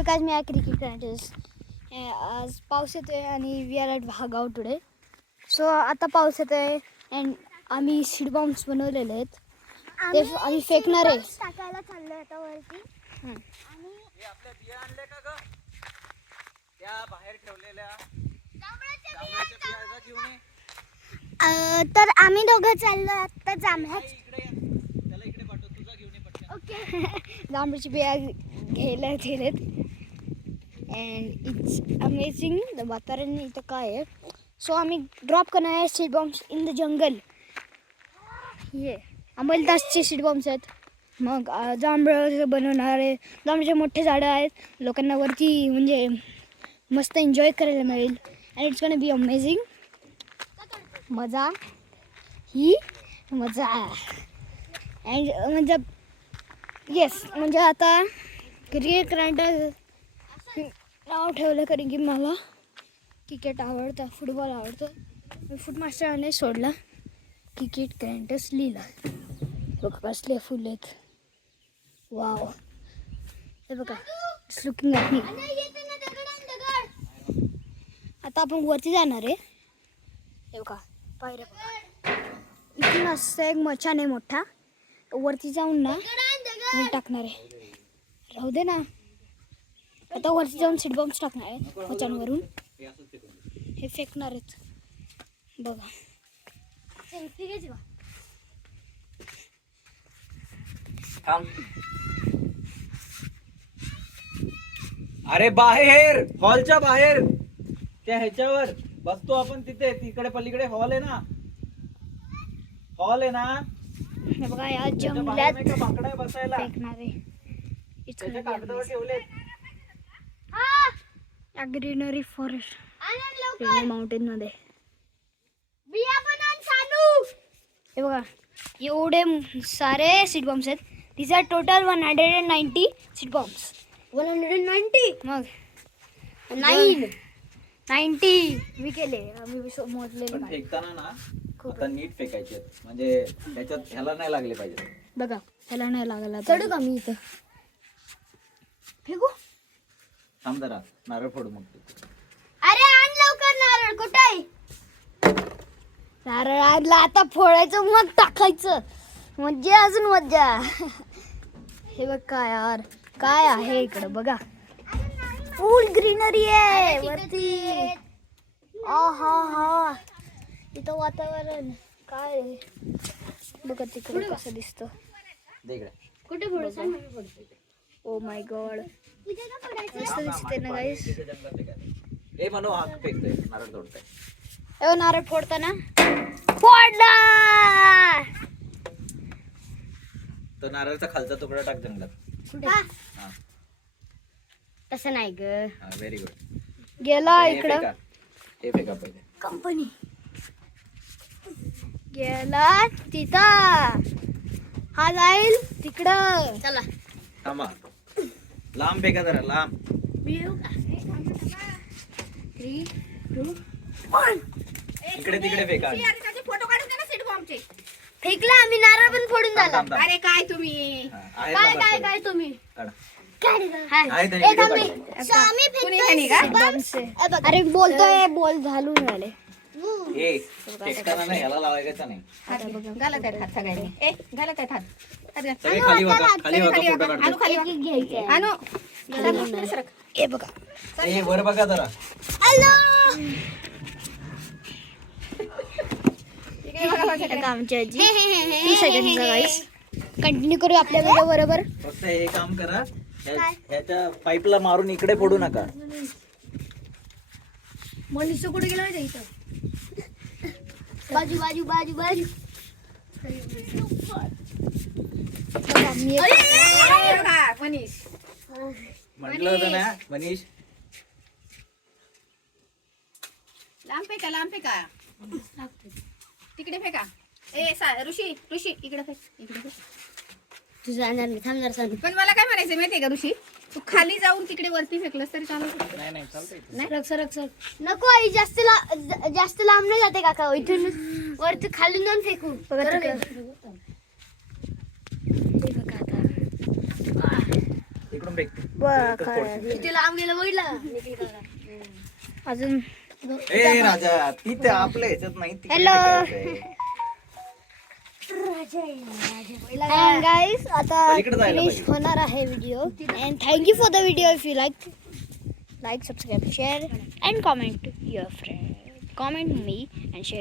After काय मी cricket scratches आज पाऊस येतोय आणि we are at Bhagav today. So आता पाऊस येतोय अँड आम्ही सीड बॉम्ब्स बनवलेले आहेत ते आम्ही फेकणार आहे. टाकायला चाललोय आता वरती. आणि आपल्या बिया आणल्या का ग? त्या बाहेर ठेवलेल्या जांभळाच्या बिया घेऊन ये. तर आम्ही दोघं चाललो आता जांभळा. इकडे त्याला इकडे पाठव, तुझा घेऊन ये पटकन. ओके. जांभळाची बिया घ्यायला गेलेत अँड इट्स अमेझिंग द वातावरण इथं काय आहे. सो आम्ही ड्रॉप करणार आहे seed bombs in the jungle. ये अंमलदासचे सीड बॉम्ब्स आहेत. मग जांभळं बनवणार आहे. जांभळाचे मोठे झाडं आहेत, लोकांना वरती म्हणजे मस्त एन्जॉय करायला मिळेल and it's gonna be amazing. मजा ही मजा अँड म्हणजे येस म्हणजे आता क्रिकेट ग्राउंडर नाव ठेवलं कारण की मला क्रिकेट आवडतं, फुटबॉल आवडतं. मी फुटमास्टरने सोडला, क्रिकेट ग्राउंडर्स लिहिला. बघा कसले फुल आहेत. वाव, हे बघा इट्स लुकिंग ॲट मी. आता आपण वरती जाणार आहे. हे बघा पायऱ्या बघा. इथून असं एक मचान आहे मोठा, वरती जाऊन ना मी टाकणार आहे. राहू दे ना. आता वरती जाऊन सीड बॉम्ब्स टाकणार आहे मचानवरून. हे फेकणार आहेत बघा. सेल्फी घ्यायची का? थांब. अरे बाहेर, हॉलच्या बाहेर त्या ह्याच्यावर बसतो आपण तिथे. तिकडे पलीकडे हॉल आहे ना, हॉल आहे ना. हे बघा या त्याच्या जंगलात बाहेर नाही का बाकडा आहे बसायला, फेकणार आहे. It's त्याच्या gonna be कागदावर amazing. ठेवलेत. या ग्रीनरी फॉरेस्ट माउंटेन मध्ये हे बघा एवढे सारे सीड बॉम्ब्स आहेत. these are total 190 seed bombs. 190 मग 90 मी केले, आम्ही मोजलेले पण नाही. फेकताना ना आता नीट फेकायचे आहेत. म्हणजे त्याच्यात ह्याला नाही लागले पाहिजे. बघा ह्याला नाही लागला. चढू का मी इथं? फेकू? थांब जरा, नारळ फोडू मग तू. अरे आण लवकर नारळ. कुठे आहे? नारळ आणला, आता फोडायचं मग टाकायचं. मज्जा अजून मज्जा. हे बघ काय यार काय आहे इकडं बघा. फुल ग्रीनरी आहे वरती. हा हा इथं वातावरण काय आहे बघा. तिकडे कसं दिसतं. दे इकडे. कुठे फोडू? ओ माय गॉड मस्त दिसते ना गाईस. तिथे जंगलात फेकायचं. ए म्हणू हात फेकतोय, नारळ तोडतोय. एवढं नारळ फोडताना फोडला. तो नारळचा खालचा तुकडा टाक जंगलात. हा तसं नाही ग. हा व्हेरी गुड. गेला हे इकडं फेका, हे फेका पहिले. कंपनी गेला तिथं. हा जाईल तिकडं. चला. थांबा, लांब फेका जरा लांब. 3, 2, 1 इकडे तिकडे फेका. फोटो काढून दे ना सीड बॉम्बचे. फेकला आम्ही. नारळ पण फोडून झाला. थांब, थांब. अरे काय तुम्ही हा, आहेत काय ना काय बस. काय तुम्ही काढा. हाय. आहे त्याने ए, video थांब मी. काढला. So, आम्ही कुणी फेकतोय ह्यानी का? Seed bombs. ए, बघ. अरे बोलतोय बोल घालून झाले. ए फेकताना ना ह्याला लावायचं नाही. घालत आहेत हात सगळ्यांनी. ए घालत आहेत हात. अरे, सगळे खाली बघा, खाली बघा, फोटो आणू काढतो. खाली एक घ्यायचंय. आणू सरक. हे बघा ए वर बघा जरा. इकडे बघा, बघा, आता आमची आजी हे, हे, हे, हे, 2 सेकंडचा गाईस. कंटिन्यू करू आपल्या व्हिडिओ बरोबर. फक्त हे काम करा, ह्याच्या पाईपला मारून इकडे फोडू नका. मनीष कुठे गेला माहिती इथं. बाजू बाजू बाजू बाजू. बघा, मी एक- ए, बघा, मनीष. म्हटलं होतं ना मनीष. लांब फेका, लांब फेका. तिकडे फेका. ए ऋषी ऋषी इकडे फेक, इकडे फेक. तू जाणार नाही. थांब जरा सांग. पण मला काय म्हणायचं माहितीये का ऋषी, तू खाली जाऊन तिकडे वरती फेकलंस तरी चालू. नाही नाही चालतंय. नको आई. जास्त लांब नाही जाते काका. इथून वरती खालून जाऊन फेकू. बघा बरोबर. तिकडं. हे बघा आता. इकडून फेक बरं, इथं फोड. किती लांब गेलं बघितलं का? निखिल काका. अजून ए राजा ती ते आपल्या ह्याच्यात नाही तिकडे Hello. फेकायचंय. And guys, आता पलीकडे जायला फिनिश पाहिजे. होणार आहे video. And thank you for the video. If you like, subscribe, share, and comment your friend. Comment me and share.